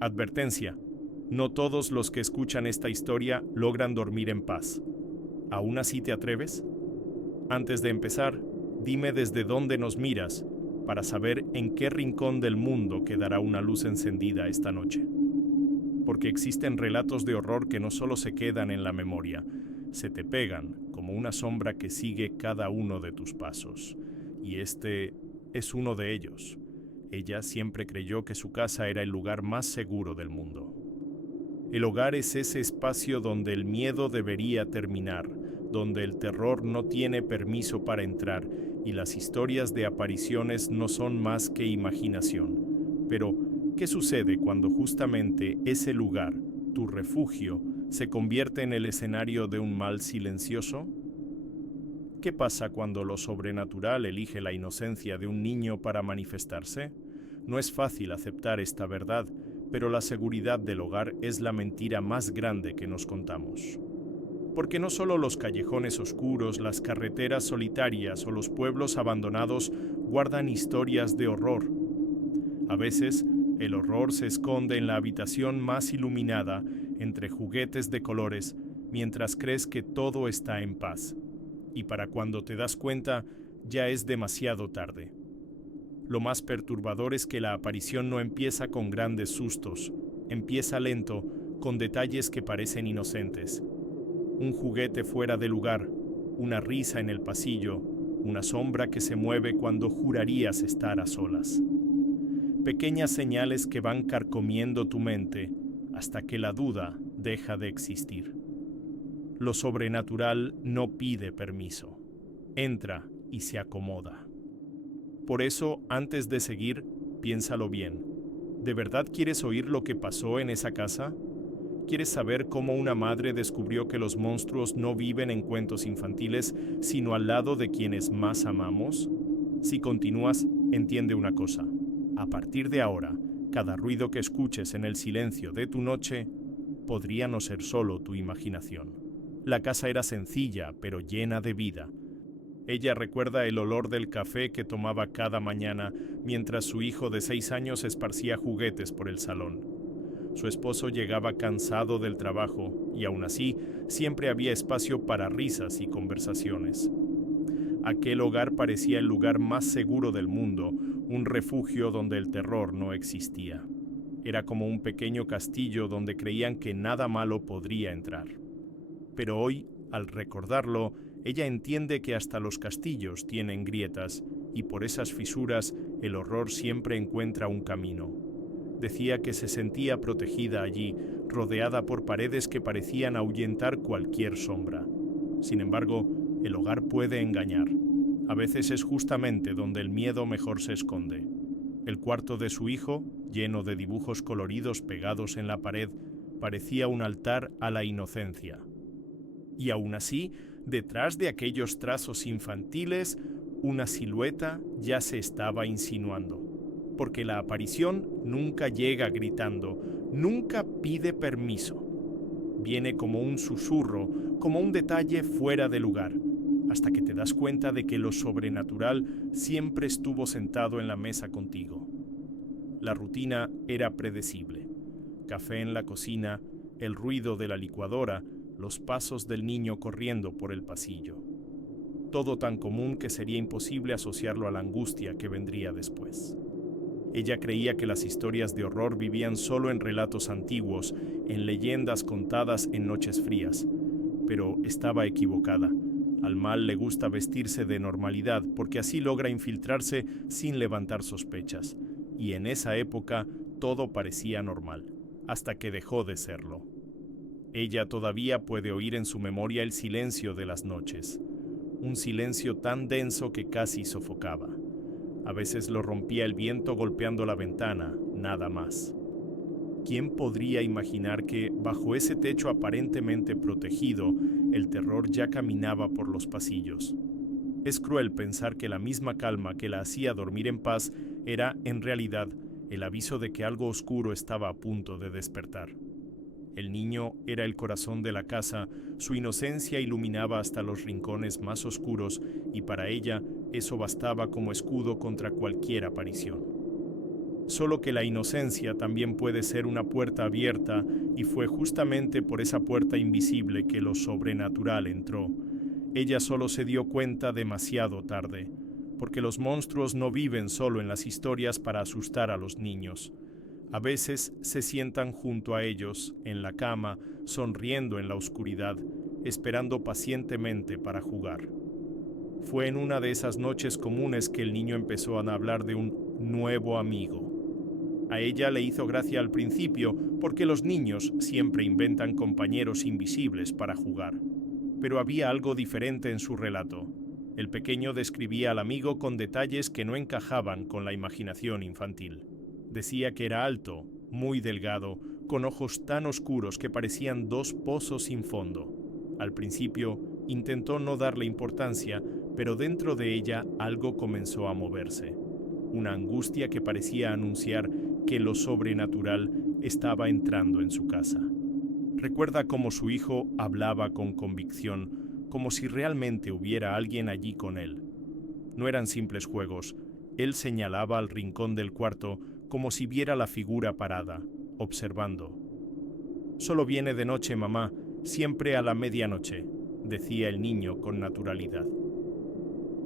Advertencia: no todos los que escuchan esta historia logran dormir en paz. ¿Aún así te atreves? Antes de empezar, dime desde dónde nos miras para saber en qué rincón del mundo quedará una luz encendida esta noche. Porque existen relatos de horror que no solo se quedan en la memoria, se te pegan como una sombra que sigue cada uno de tus pasos. Y este es uno de ellos. Ella siempre creyó que su casa era el lugar más seguro del mundo. El hogar es ese espacio donde el miedo debería terminar, donde el terror no tiene permiso para entrar y las historias de apariciones no son más que imaginación. Pero, ¿qué sucede cuando justamente ese lugar, tu refugio, se convierte en el escenario de un mal silencioso? ¿Qué pasa cuando lo sobrenatural elige la inocencia de un niño para manifestarse? No es fácil aceptar esta verdad, pero la seguridad del hogar es la mentira más grande que nos contamos. Porque no solo los callejones oscuros, las carreteras solitarias o los pueblos abandonados guardan historias de horror. A veces, el horror se esconde en la habitación más iluminada, entre juguetes de colores, mientras crees que todo está en paz. Y para cuando te das cuenta, ya es demasiado tarde. Lo más perturbador es que la aparición no empieza con grandes sustos, empieza lento, con detalles que parecen inocentes. Un juguete fuera de lugar, una risa en el pasillo, una sombra que se mueve cuando jurarías estar a solas. Pequeñas señales que van carcomiendo tu mente hasta que la duda deja de existir. Lo sobrenatural no pide permiso, entra y se acomoda. Por eso, antes de seguir, piénsalo bien. ¿De verdad quieres oír lo que pasó en esa casa? ¿Quieres saber cómo una madre descubrió que los monstruos no viven en cuentos infantiles, sino al lado de quienes más amamos? Si continúas, entiende una cosa. A partir de ahora, cada ruido que escuches en el silencio de tu noche podría no ser solo tu imaginación. La casa era sencilla, pero llena de vida. Ella recuerda el olor del café que tomaba cada mañana mientras su hijo de 6 años esparcía juguetes por el salón. Su esposo llegaba cansado del trabajo y aún así siempre había espacio para risas y conversaciones. Aquel hogar parecía el lugar más seguro del mundo, un refugio donde el terror no existía. Era como un pequeño castillo donde creían que nada malo podría entrar. Pero hoy, al recordarlo, ella entiende que hasta los castillos tienen grietas y por esas fisuras el horror siempre encuentra un camino. Decía que se sentía protegida allí, rodeada por paredes que parecían ahuyentar cualquier sombra. Sin embargo, el hogar puede engañar. A veces es justamente donde el miedo mejor se esconde. El cuarto de su hijo, lleno de dibujos coloridos pegados en la pared, parecía un altar a la inocencia. Y aún así, detrás de aquellos trazos infantiles, una silueta ya se estaba insinuando. Porque la aparición nunca llega gritando, nunca pide permiso. Viene como un susurro, como un detalle fuera de lugar, hasta que te das cuenta de que lo sobrenatural siempre estuvo sentado en la mesa contigo. La rutina era predecible. Café en la cocina, el ruido de la licuadora, los pasos del niño corriendo por el pasillo. Todo tan común que sería imposible asociarlo a la angustia que vendría después. Ella creía que las historias de horror vivían solo en relatos antiguos, en leyendas contadas en noches frías, pero estaba equivocada. Al mal le gusta vestirse de normalidad porque así logra infiltrarse sin levantar sospechas, y en esa época todo parecía normal, hasta que dejó de serlo. Ella todavía puede oír en su memoria el silencio de las noches, un silencio tan denso que casi sofocaba. A veces lo rompía el viento golpeando la ventana, nada más. ¿Quién podría imaginar que, bajo ese techo aparentemente protegido, el terror ya caminaba por los pasillos? Es cruel pensar que la misma calma que la hacía dormir en paz era, en realidad, el aviso de que algo oscuro estaba a punto de despertar. El niño era el corazón de la casa, su inocencia iluminaba hasta los rincones más oscuros y para ella eso bastaba como escudo contra cualquier aparición. Solo que la inocencia también puede ser una puerta abierta, y fue justamente por esa puerta invisible que lo sobrenatural entró. Ella solo se dio cuenta demasiado tarde, porque los monstruos no viven solo en las historias para asustar a los niños. A veces se sientan junto a ellos, en la cama, sonriendo en la oscuridad, esperando pacientemente para jugar. Fue en una de esas noches comunes que el niño empezó a hablar de un nuevo amigo. A ella le hizo gracia al principio, porque los niños siempre inventan compañeros invisibles para jugar. Pero había algo diferente en su relato. El pequeño describía al amigo con detalles que no encajaban con la imaginación infantil. Decía que era alto, muy delgado, con ojos tan oscuros que parecían dos pozos sin fondo. Al principio intentó no darle importancia, pero dentro de ella algo comenzó a moverse. Una angustia que parecía anunciar que lo sobrenatural estaba entrando en su casa. Recuerda cómo su hijo hablaba con convicción, como si realmente hubiera alguien allí con él. No eran simples juegos. Él señalaba al rincón del cuarto como si viera la figura parada, observando. «Solo viene de noche, mamá, siempre a la medianoche», decía el niño con naturalidad.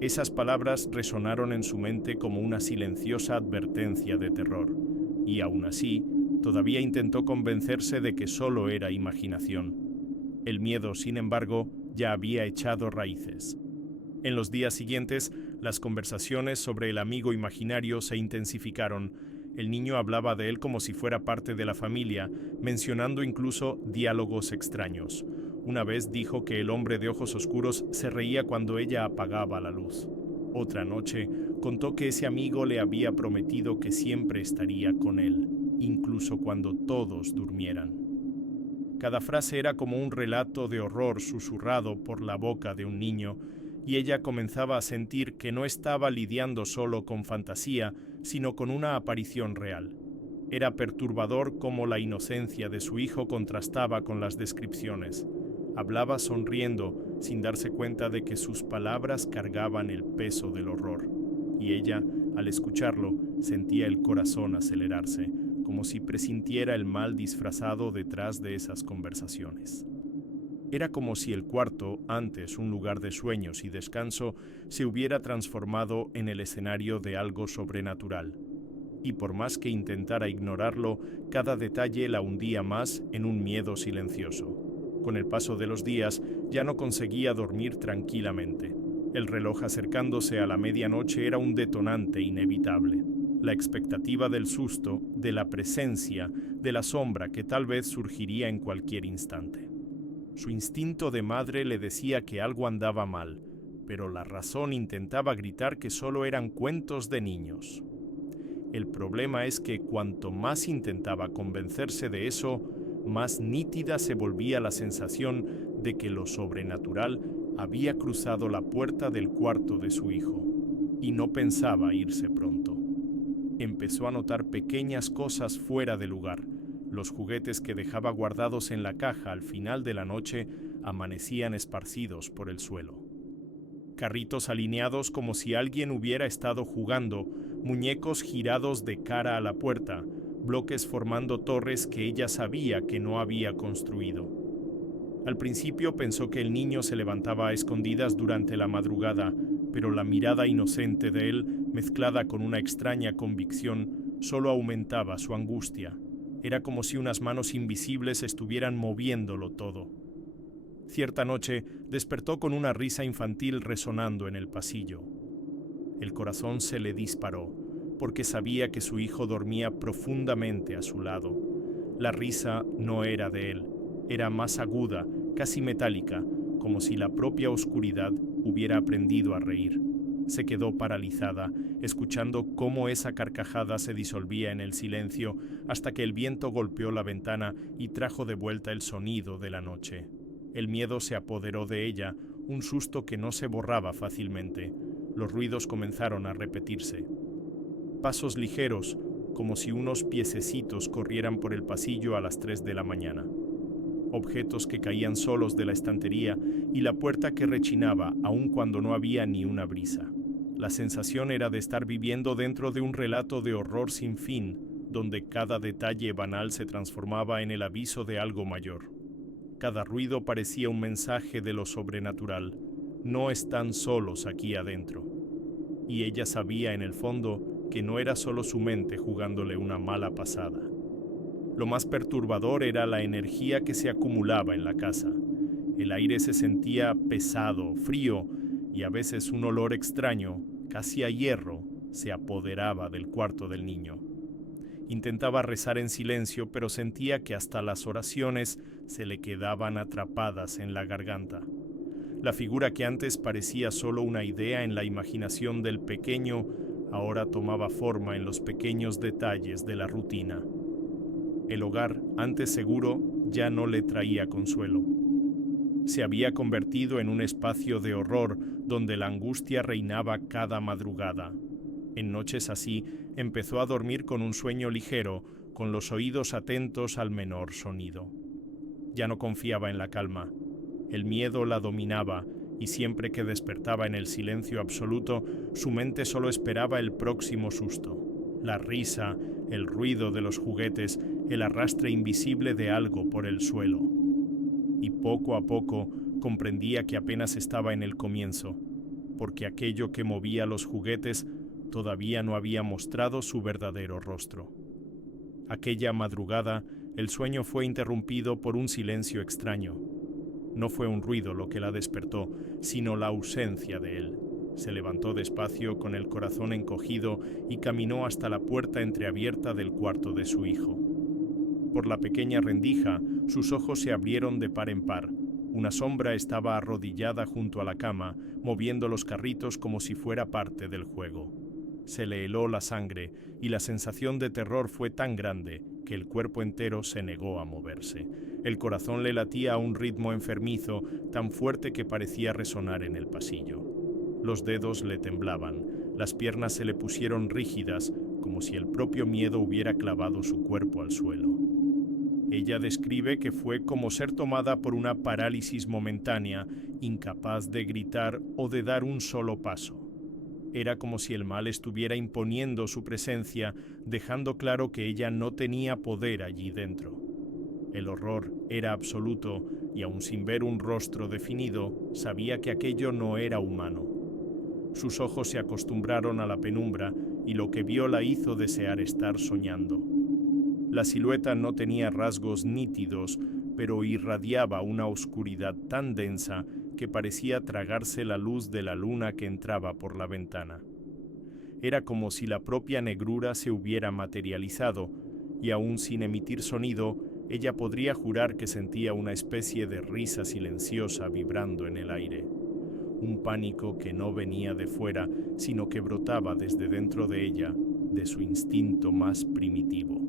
Esas palabras resonaron en su mente como una silenciosa advertencia de terror, y aún así, todavía intentó convencerse de que solo era imaginación. El miedo, sin embargo, ya había echado raíces. En los días siguientes, las conversaciones sobre el amigo imaginario se intensificaron. El niño hablaba de él como si fuera parte de la familia, mencionando incluso diálogos extraños. Una vez dijo que el hombre de ojos oscuros se reía cuando ella apagaba la luz. Otra noche contó que ese amigo le había prometido que siempre estaría con él, incluso cuando todos durmieran. Cada frase era como un relato de horror susurrado por la boca de un niño, y ella comenzaba a sentir que no estaba lidiando solo con fantasía, sino con una aparición real. Era perturbador cómo la inocencia de su hijo contrastaba con las descripciones. Hablaba sonriendo, sin darse cuenta de que sus palabras cargaban el peso del horror. Y ella, al escucharlo, sentía el corazón acelerarse, como si presintiera el mal disfrazado detrás de esas conversaciones. Era como si el cuarto, antes un lugar de sueños y descanso, se hubiera transformado en el escenario de algo sobrenatural. Y por más que intentara ignorarlo, cada detalle la hundía más en un miedo silencioso. Con el paso de los días, ya no conseguía dormir tranquilamente. El reloj acercándose a la medianoche era un detonante inevitable. La expectativa del susto, de la presencia, de la sombra que tal vez surgiría en cualquier instante. Su instinto de madre le decía que algo andaba mal, pero la razón intentaba gritar que solo eran cuentos de niños. El problema es que cuanto más intentaba convencerse de eso, más nítida se volvía la sensación de que lo sobrenatural había cruzado la puerta del cuarto de su hijo, y no pensaba irse pronto. Empezó a notar pequeñas cosas fuera de lugar. Los juguetes que dejaba guardados en la caja al final de la noche amanecían esparcidos por el suelo. Carritos alineados como si alguien hubiera estado jugando, muñecos girados de cara a la puerta, bloques formando torres que ella sabía que no había construido. Al principio pensó que el niño se levantaba a escondidas durante la madrugada, pero la mirada inocente de él, mezclada con una extraña convicción, solo aumentaba su angustia. Era como si unas manos invisibles estuvieran moviéndolo todo. Cierta noche despertó con una risa infantil resonando en el pasillo. El corazón se le disparó, porque sabía que su hijo dormía profundamente a su lado. La risa no era de él, era más aguda, casi metálica, como si la propia oscuridad hubiera aprendido a reír. Se quedó paralizada, escuchando cómo esa carcajada se disolvía en el silencio hasta que el viento golpeó la ventana y trajo de vuelta el sonido de la noche. El miedo se apoderó de ella, un susto que no se borraba fácilmente. Los ruidos comenzaron a repetirse. Pasos ligeros, como si unos piececitos corrieran por el pasillo a las 3 de la mañana. Objetos que caían solos de la estantería y la puerta que rechinaba aun cuando no había ni una brisa. La sensación era de estar viviendo dentro de un relato de horror sin fin, donde cada detalle banal se transformaba en el aviso de algo mayor. Cada ruido parecía un mensaje de lo sobrenatural. No están solos aquí adentro. Y ella sabía en el fondo que no era solo su mente jugándole una mala pasada. Lo más perturbador era la energía que se acumulaba en la casa. El aire se sentía pesado, frío, y a veces un olor extraño, casi a hierro, se apoderaba del cuarto del niño. Intentaba rezar en silencio, pero sentía que hasta las oraciones se le quedaban atrapadas en la garganta. La figura que antes parecía solo una idea en la imaginación del pequeño, ahora tomaba forma en los pequeños detalles de la rutina. El hogar, antes seguro, ya no le traía consuelo. Se había convertido en un espacio de horror donde la angustia reinaba cada madrugada. En noches así, empezó a dormir con un sueño ligero, con los oídos atentos al menor sonido. Ya no confiaba en la calma. El miedo la dominaba, y siempre que despertaba en el silencio absoluto, su mente solo esperaba el próximo susto. La risa, el ruido de los juguetes, el arrastre invisible de algo por el suelo. Y poco a poco comprendía que apenas estaba en el comienzo, porque aquello que movía los juguetes todavía no había mostrado su verdadero rostro. Aquella madrugada, el sueño fue interrumpido por un silencio extraño. No fue un ruido lo que la despertó, sino la ausencia de él. Se levantó despacio con el corazón encogido y caminó hasta la puerta entreabierta del cuarto de su hijo. Por la pequeña rendija, sus ojos se abrieron de par en par. Una sombra estaba arrodillada junto a la cama, moviendo los carritos como si fuera parte del juego. Se le heló la sangre y la sensación de terror fue tan grande que el cuerpo entero se negó a moverse. El corazón le latía a un ritmo enfermizo, tan fuerte que parecía resonar en el pasillo. Los dedos le temblaban, las piernas se le pusieron rígidas, como si el propio miedo hubiera clavado su cuerpo al suelo. Ella describe que fue como ser tomada por una parálisis momentánea, incapaz de gritar o de dar un solo paso. Era como si el mal estuviera imponiendo su presencia, dejando claro que ella no tenía poder allí dentro. El horror era absoluto y aun sin ver un rostro definido, sabía que aquello no era humano. Sus ojos se acostumbraron a la penumbra y lo que vio la hizo desear estar soñando. La silueta no tenía rasgos nítidos, pero irradiaba una oscuridad tan densa que parecía tragarse la luz de la luna que entraba por la ventana. Era como si la propia negrura se hubiera materializado, y aún sin emitir sonido, ella podría jurar que sentía una especie de risa silenciosa vibrando en el aire. Un pánico que no venía de fuera, sino que brotaba desde dentro de ella, de su instinto más primitivo.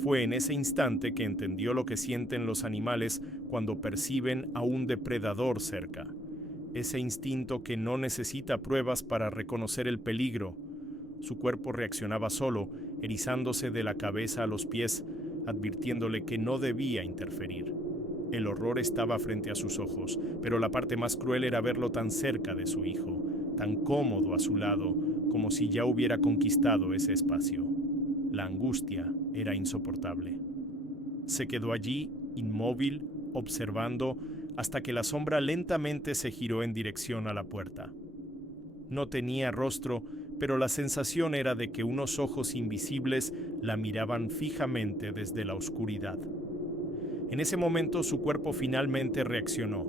Fue en ese instante que entendió lo que sienten los animales cuando perciben a un depredador cerca. Ese instinto que no necesita pruebas para reconocer el peligro. Su cuerpo reaccionaba solo, erizándose de la cabeza a los pies, advirtiéndole que no debía interferir. El horror estaba frente a sus ojos, pero la parte más cruel era verlo tan cerca de su hijo, tan cómodo a su lado, como si ya hubiera conquistado ese espacio. La angustia era insoportable. Se quedó allí, inmóvil, observando, hasta que la sombra lentamente se giró en dirección a la puerta. No tenía rostro, pero la sensación era de que unos ojos invisibles la miraban fijamente desde la oscuridad. En ese momento su cuerpo finalmente reaccionó.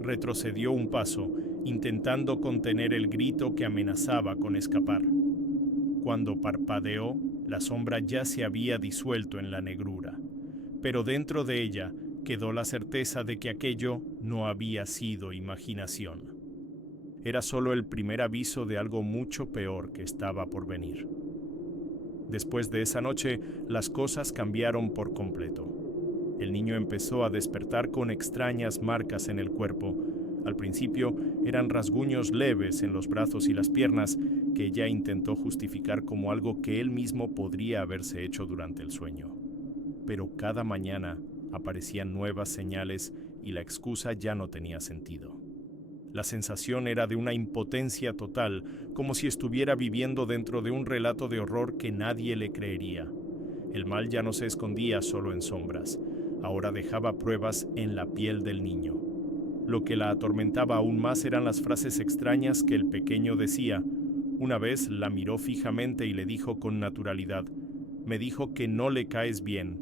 Retrocedió un paso, intentando contener el grito que amenazaba con escapar. Cuando parpadeó, la sombra ya se había disuelto en la negrura, pero dentro de ella quedó la certeza de que aquello no había sido imaginación. Era solo el primer aviso de algo mucho peor que estaba por venir. Después de esa noche, las cosas cambiaron por completo. El niño empezó a despertar con extrañas marcas en el cuerpo. Al principio eran rasguños leves en los brazos y las piernas que ella intentó justificar como algo que él mismo podría haberse hecho durante el sueño. Pero cada mañana aparecían nuevas señales y la excusa ya no tenía sentido. La sensación era de una impotencia total, como si estuviera viviendo dentro de un relato de horror que nadie le creería. El mal ya no se escondía solo en sombras, ahora dejaba pruebas en la piel del niño. Lo que la atormentaba aún más eran las frases extrañas que el pequeño decía. Una vez la miró fijamente y le dijo con naturalidad: «Me dijo que no le caes bien».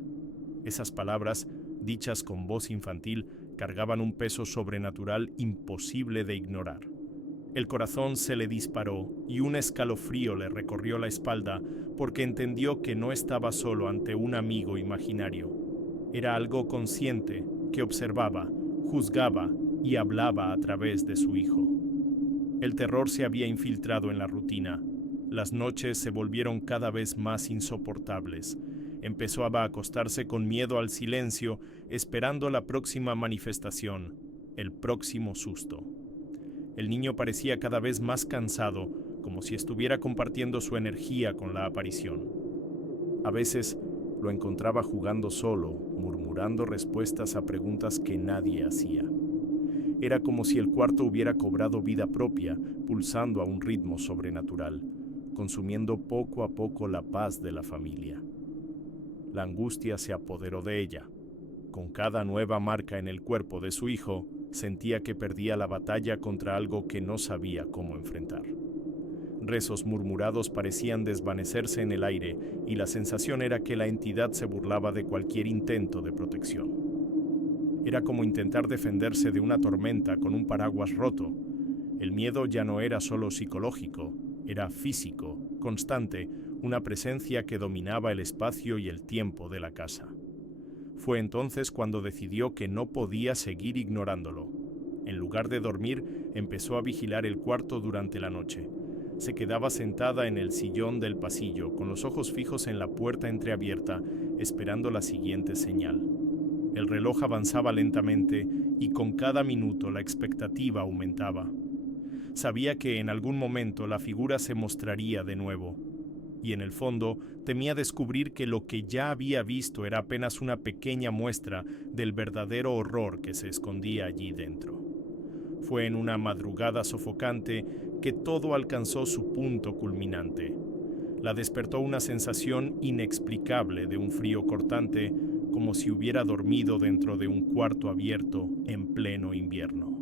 Esas palabras, dichas con voz infantil, cargaban un peso sobrenatural imposible de ignorar. El corazón se le disparó y un escalofrío le recorrió la espalda porque entendió que no estaba solo ante un amigo imaginario. Era algo consciente que observaba, juzgaba y hablaba a través de su hijo. El terror se había infiltrado en la rutina. Las noches se volvieron cada vez más insoportables. Empezó a acostarse con miedo al silencio, esperando la próxima manifestación, el próximo susto. El niño parecía cada vez más cansado, como si estuviera compartiendo su energía con la aparición. A veces lo encontraba jugando solo, murmurando respuestas a preguntas que nadie hacía. Era como si el cuarto hubiera cobrado vida propia, pulsando a un ritmo sobrenatural, consumiendo poco a poco la paz de la familia. La angustia se apoderó de ella. Con cada nueva marca en el cuerpo de su hijo, sentía que perdía la batalla contra algo que no sabía cómo enfrentar. Rezos murmurados parecían desvanecerse en el aire y la sensación era que la entidad se burlaba de cualquier intento de protección. Era como intentar defenderse de una tormenta con un paraguas roto. El miedo ya no era solo psicológico, era físico, constante, una presencia que dominaba el espacio y el tiempo de la casa. Fue entonces cuando decidió que no podía seguir ignorándolo. En lugar de dormir, empezó a vigilar el cuarto durante la noche. Se quedaba sentada en el sillón del pasillo, con los ojos fijos en la puerta entreabierta, esperando la siguiente señal. El reloj avanzaba lentamente y con cada minuto la expectativa aumentaba. Sabía que en algún momento la figura se mostraría de nuevo, y en el fondo temía descubrir que lo que ya había visto era apenas una pequeña muestra del verdadero horror que se escondía allí dentro. Fue en una madrugada sofocante que todo alcanzó su punto culminante. La despertó una sensación inexplicable de un frío cortante, como si hubiera dormido dentro de un cuarto abierto en pleno invierno.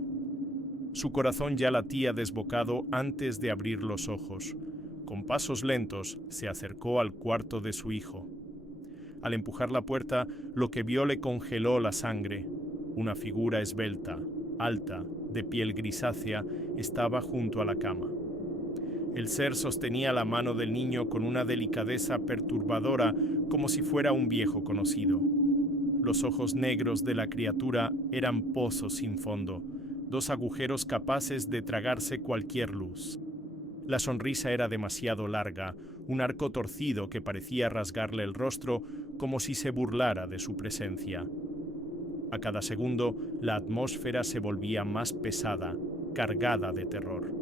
Su corazón ya latía desbocado antes de abrir los ojos. Con pasos lentos se acercó al cuarto de su hijo. Al empujar la puerta, lo que vio le congeló la sangre. Una figura esbelta, alta, de piel grisácea, estaba junto a la cama. El ser sostenía la mano del niño con una delicadeza perturbadora, como si fuera un viejo conocido. Los ojos negros de la criatura eran pozos sin fondo, dos agujeros capaces de tragarse cualquier luz. La sonrisa era demasiado larga, un arco torcido que parecía rasgarle el rostro como si se burlara de su presencia. A cada segundo, la atmósfera se volvía más pesada, cargada de terror.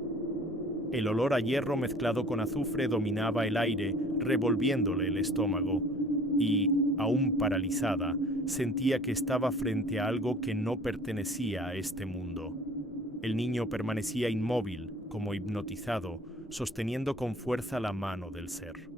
El olor a hierro mezclado con azufre dominaba el aire, revolviéndole el estómago, y, aún paralizada, sentía que estaba frente a algo que no pertenecía a este mundo. El niño permanecía inmóvil, como hipnotizado, sosteniendo con fuerza la mano del ser.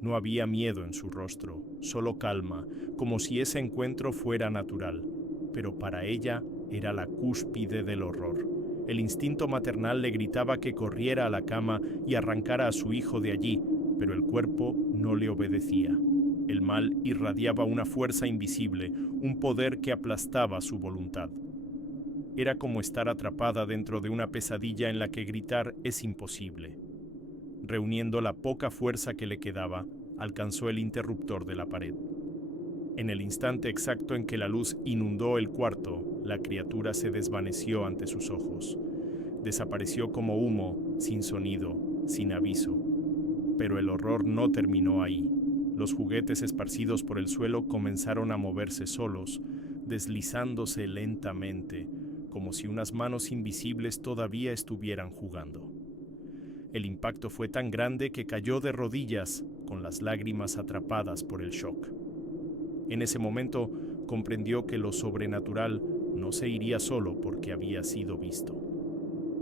No había miedo en su rostro, solo calma, como si ese encuentro fuera natural, pero para ella era la cúspide del horror. El instinto maternal le gritaba que corriera a la cama y arrancara a su hijo de allí, pero el cuerpo no le obedecía. El mal irradiaba una fuerza invisible, un poder que aplastaba su voluntad. Era como estar atrapada dentro de una pesadilla en la que gritar es imposible. Reuniendo la poca fuerza que le quedaba, alcanzó el interruptor de la pared. En el instante exacto en que la luz inundó el cuarto, la criatura se desvaneció ante sus ojos. Desapareció como humo, sin sonido, sin aviso. Pero el horror no terminó ahí. Los juguetes esparcidos por el suelo comenzaron a moverse solos, deslizándose lentamente, como si unas manos invisibles todavía estuvieran jugando. El impacto fue tan grande que cayó de rodillas, con las lágrimas atrapadas por el shock. En ese momento comprendió que lo sobrenatural no se iría solo porque había sido visto.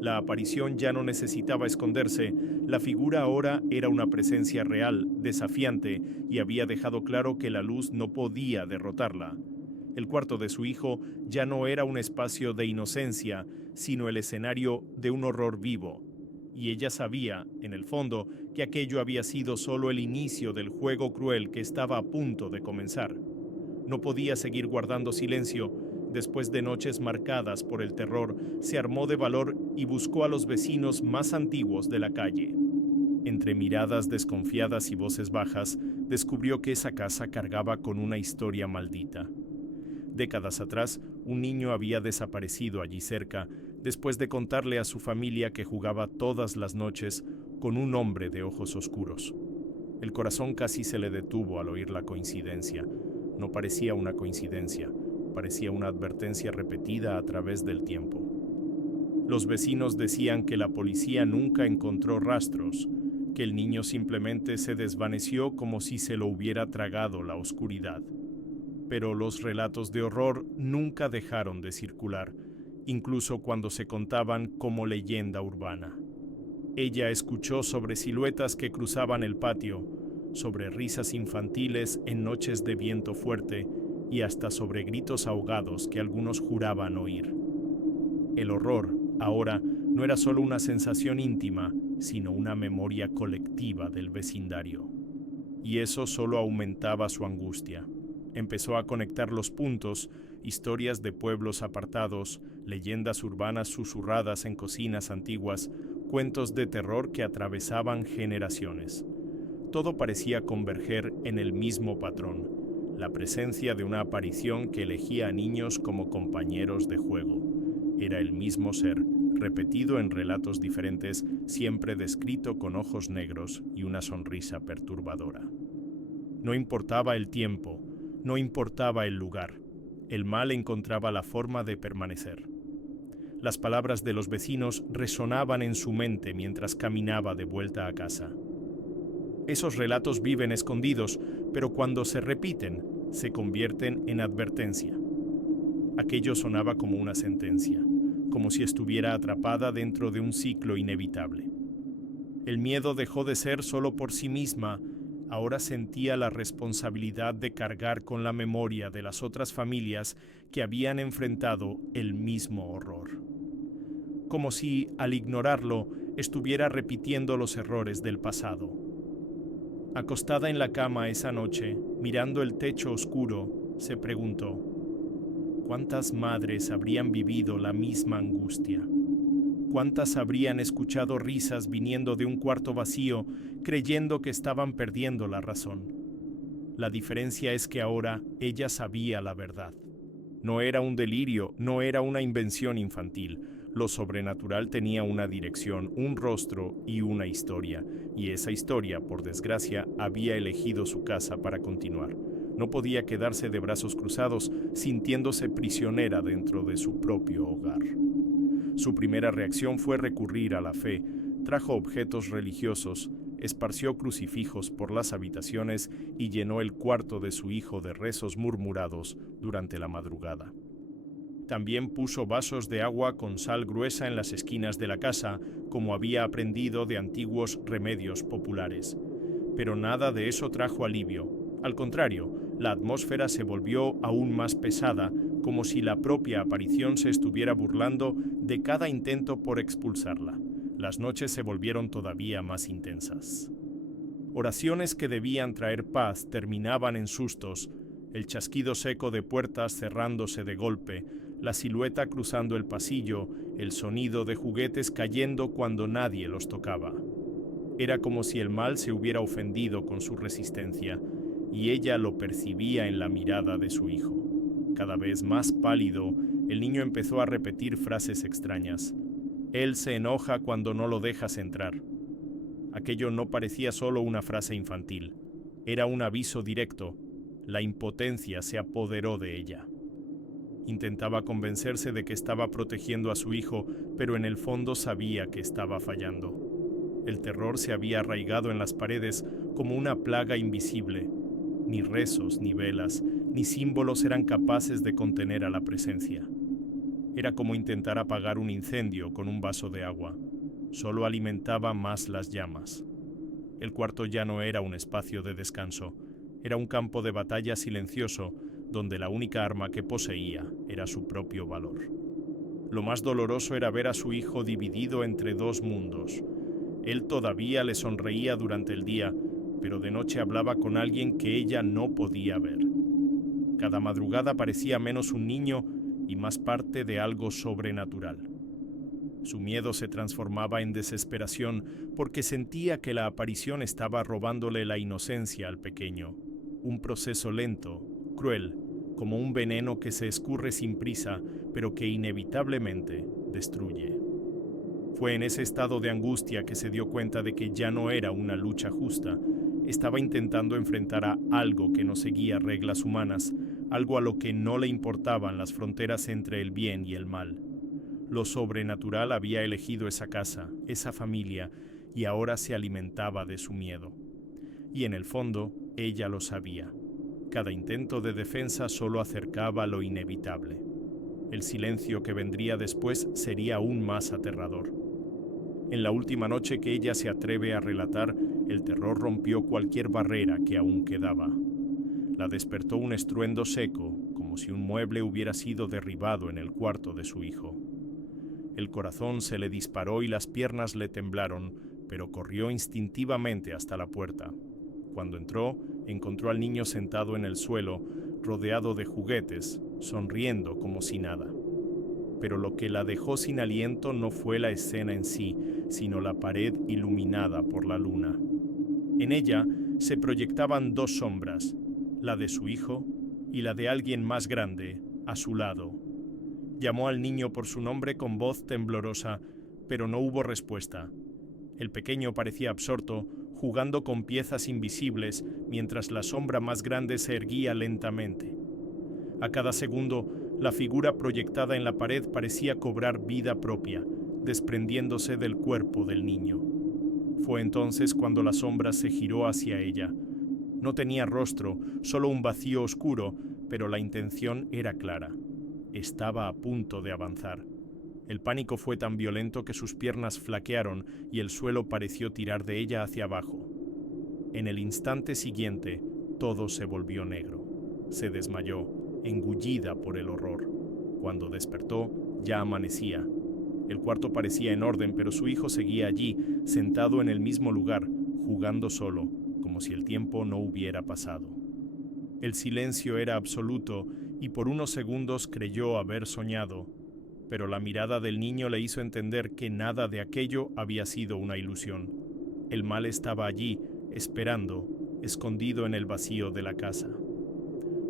La aparición ya no necesitaba esconderse, la figura ahora era una presencia real, desafiante, y había dejado claro que la luz no podía derrotarla. El cuarto de su hijo ya no era un espacio de inocencia, sino el escenario de un horror vivo. Y ella sabía, en el fondo, que aquello había sido solo el inicio del juego cruel que estaba a punto de comenzar. No podía seguir guardando silencio. Después de noches marcadas por el terror, se armó de valor y buscó a los vecinos más antiguos de la calle. Entre miradas desconfiadas y voces bajas, descubrió que esa casa cargaba con una historia maldita. Décadas atrás, un niño había desaparecido allí cerca, después de contarle a su familia que jugaba todas las noches con un hombre de ojos oscuros. El corazón casi se le detuvo al oír la coincidencia. No parecía una coincidencia, parecía una advertencia repetida a través del tiempo. Los vecinos decían que la policía nunca encontró rastros, que el niño simplemente se desvaneció como si se lo hubiera tragado la oscuridad. Pero los relatos de horror nunca dejaron de circular, incluso cuando se contaban como leyenda urbana. Ella escuchó sobre siluetas que cruzaban el patio, sobre risas infantiles en noches de viento fuerte y hasta sobre gritos ahogados que algunos juraban oír. El horror, ahora, no era solo una sensación íntima, sino una memoria colectiva del vecindario. Y eso solo aumentaba su angustia. Empezó a conectar los puntos, historias de pueblos apartados, leyendas urbanas susurradas en cocinas antiguas, cuentos de terror que atravesaban generaciones. Todo parecía converger en el mismo patrón, la presencia de una aparición que elegía a niños como compañeros de juego. Era el mismo ser, repetido en relatos diferentes, siempre descrito con ojos negros y una sonrisa perturbadora. No importaba el tiempo, no importaba el lugar, el mal encontraba la forma de permanecer. Las palabras de los vecinos resonaban en su mente mientras caminaba de vuelta a casa. Esos relatos viven escondidos, pero cuando se repiten, se convierten en advertencia. Aquello sonaba como una sentencia, como si estuviera atrapada dentro de un ciclo inevitable. El miedo dejó de ser solo por sí misma, ahora sentía la responsabilidad de cargar con la memoria de las otras familias que habían enfrentado el mismo horror. Como si, al ignorarlo, estuviera repitiendo los errores del pasado. Acostada en la cama esa noche, mirando el techo oscuro, se preguntó: ¿cuántas madres habrían vivido la misma angustia? ¿Cuántas habrían escuchado risas viniendo de un cuarto vacío, creyendo que estaban perdiendo la razón? La diferencia es que ahora ella sabía la verdad. No era un delirio, no era una invención infantil. Lo sobrenatural tenía una dirección, un rostro y una historia, y esa historia, por desgracia, había elegido su casa para continuar. No podía quedarse de brazos cruzados, sintiéndose prisionera dentro de su propio hogar. Su primera reacción fue recurrir a la fe. Trajo objetos religiosos, esparció crucifijos por las habitaciones y llenó el cuarto de su hijo de rezos murmurados durante la madrugada. También puso vasos de agua con sal gruesa en las esquinas de la casa, como había aprendido de antiguos remedios populares. Pero nada de eso trajo alivio. Al contrario, la atmósfera se volvió aún más pesada, como si la propia aparición se estuviera burlando de cada intento por expulsarla. Las noches se volvieron todavía más intensas. Oraciones que debían traer paz terminaban en sustos, el chasquido seco de puertas cerrándose de golpe, la silueta cruzando el pasillo, el sonido de juguetes cayendo cuando nadie los tocaba. Era como si el mal se hubiera ofendido con su resistencia, y ella lo percibía en la mirada de su hijo. Cada vez más pálido, el niño empezó a repetir frases extrañas. Él se enoja cuando no lo dejas entrar. Aquello no parecía solo una frase infantil, era un aviso directo. La impotencia se apoderó de ella. Intentaba convencerse de que estaba protegiendo a su hijo, pero en el fondo sabía que estaba fallando. El terror se había arraigado en las paredes como una plaga invisible. Ni rezos, ni velas, ni símbolos eran capaces de contener a la presencia. Era como intentar apagar un incendio con un vaso de agua. Solo alimentaba más las llamas. El cuarto ya no era un espacio de descanso, era un campo de batalla silencioso donde la única arma que poseía era su propio valor. Lo más doloroso era ver a su hijo dividido entre dos mundos. Él todavía le sonreía durante el día, pero de noche hablaba con alguien que ella no podía ver. Cada madrugada parecía menos un niño y más parte de algo sobrenatural. Su miedo se transformaba en desesperación porque sentía que la aparición estaba robándole la inocencia al pequeño. Un proceso lento, cruel, como un veneno que se escurre sin prisa, pero que inevitablemente destruye. Fue en ese estado de angustia que se dio cuenta de que ya no era una lucha justa. Estaba intentando enfrentar a algo que no seguía reglas humanas, algo a lo que no le importaban las fronteras entre el bien y el mal. Lo sobrenatural había elegido esa casa, esa familia, y ahora se alimentaba de su miedo. Y en el fondo, ella lo sabía. Cada intento de defensa solo acercaba lo inevitable. El silencio que vendría después sería aún más aterrador. En la última noche que ella se atreve a relatar, el terror rompió cualquier barrera que aún quedaba. La despertó un estruendo seco, como si un mueble hubiera sido derribado en el cuarto de su hijo. El corazón se le disparó y las piernas le temblaron, pero corrió instintivamente hasta la puerta. Cuando entró, encontró al niño sentado en el suelo, rodeado de juguetes, sonriendo como si nada. Pero lo que la dejó sin aliento no fue la escena en sí, sino la pared iluminada por la luna. En ella se proyectaban dos sombras, la de su hijo y la de alguien más grande, a su lado. Llamó al niño por su nombre con voz temblorosa, pero no hubo respuesta. El pequeño parecía absorto, jugando con piezas invisibles, mientras la sombra más grande se erguía lentamente. A cada segundo, la figura proyectada en la pared parecía cobrar vida propia, desprendiéndose del cuerpo del niño. Fue entonces cuando la sombra se giró hacia ella. No tenía rostro, solo un vacío oscuro, pero la intención era clara. Estaba a punto de avanzar. El pánico fue tan violento que sus piernas flaquearon y el suelo pareció tirar de ella hacia abajo. En el instante siguiente, todo se volvió negro. Se desmayó, engullida por el horror. Cuando despertó, ya amanecía. El cuarto parecía en orden, pero su hijo seguía allí, sentado en el mismo lugar, jugando solo, como si el tiempo no hubiera pasado. El silencio era absoluto y por unos segundos creyó haber soñado, pero la mirada del niño le hizo entender que nada de aquello había sido una ilusión. El mal estaba allí, esperando, escondido en el vacío de la casa.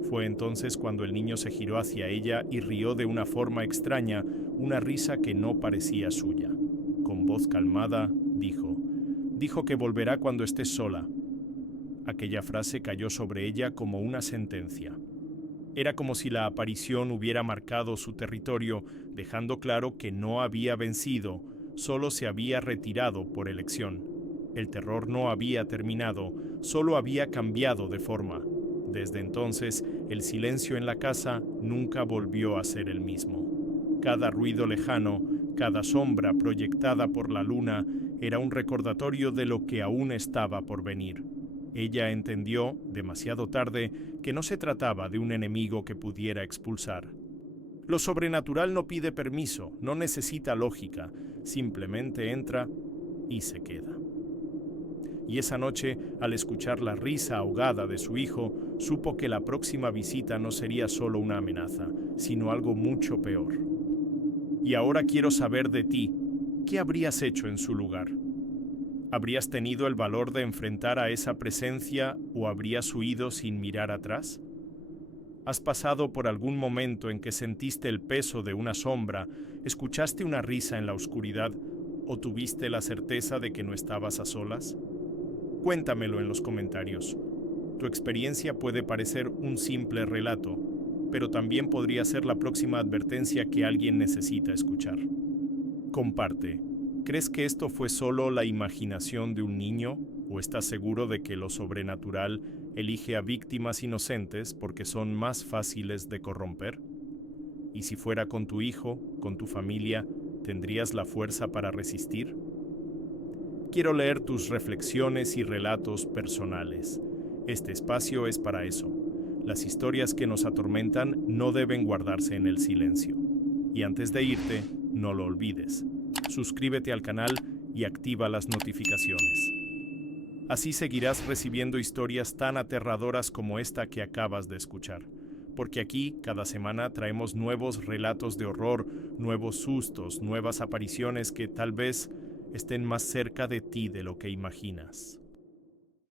Fue entonces cuando el niño se giró hacia ella y rió de una forma extraña, una risa que no parecía suya. Con voz calmada, dijo que volverá cuando estés sola. Aquella frase cayó sobre ella como una sentencia. Era como si la aparición hubiera marcado su territorio, dejando claro que no había vencido, solo se había retirado por elección. El terror no había terminado, solo había cambiado de forma. Desde entonces, el silencio en la casa nunca volvió a ser el mismo. Cada ruido lejano, cada sombra proyectada por la luna, era un recordatorio de lo que aún estaba por venir. Ella entendió, demasiado tarde, que no se trataba de un enemigo que pudiera expulsar. Lo sobrenatural no pide permiso, no necesita lógica, simplemente entra y se queda. Y esa noche, al escuchar la risa ahogada de su hijo, supo que la próxima visita no sería solo una amenaza, sino algo mucho peor. Y ahora quiero saber de ti, ¿qué habrías hecho en su lugar? ¿Habrías tenido el valor de enfrentar a esa presencia o habrías huido sin mirar atrás? ¿Has pasado por algún momento en que sentiste el peso de una sombra, escuchaste una risa en la oscuridad o tuviste la certeza de que no estabas a solas? Cuéntamelo en los comentarios. Tu experiencia puede parecer un simple relato, pero también podría ser la próxima advertencia que alguien necesita escuchar. Comparte. ¿Crees que esto fue solo la imaginación de un niño o estás seguro de que lo sobrenatural elige a víctimas inocentes porque son más fáciles de corromper? ¿Y si fuera con tu hijo, con tu familia, tendrías la fuerza para resistir? Quiero leer tus reflexiones y relatos personales. Este espacio es para eso. Las historias que nos atormentan no deben guardarse en el silencio. Y antes de irte, no lo olvides. Suscríbete al canal y activa las notificaciones. Así seguirás recibiendo historias tan aterradoras como esta que acabas de escuchar. Porque aquí, cada semana, traemos nuevos relatos de horror, nuevos sustos, nuevas apariciones que tal vez estén más cerca de ti de lo que imaginas.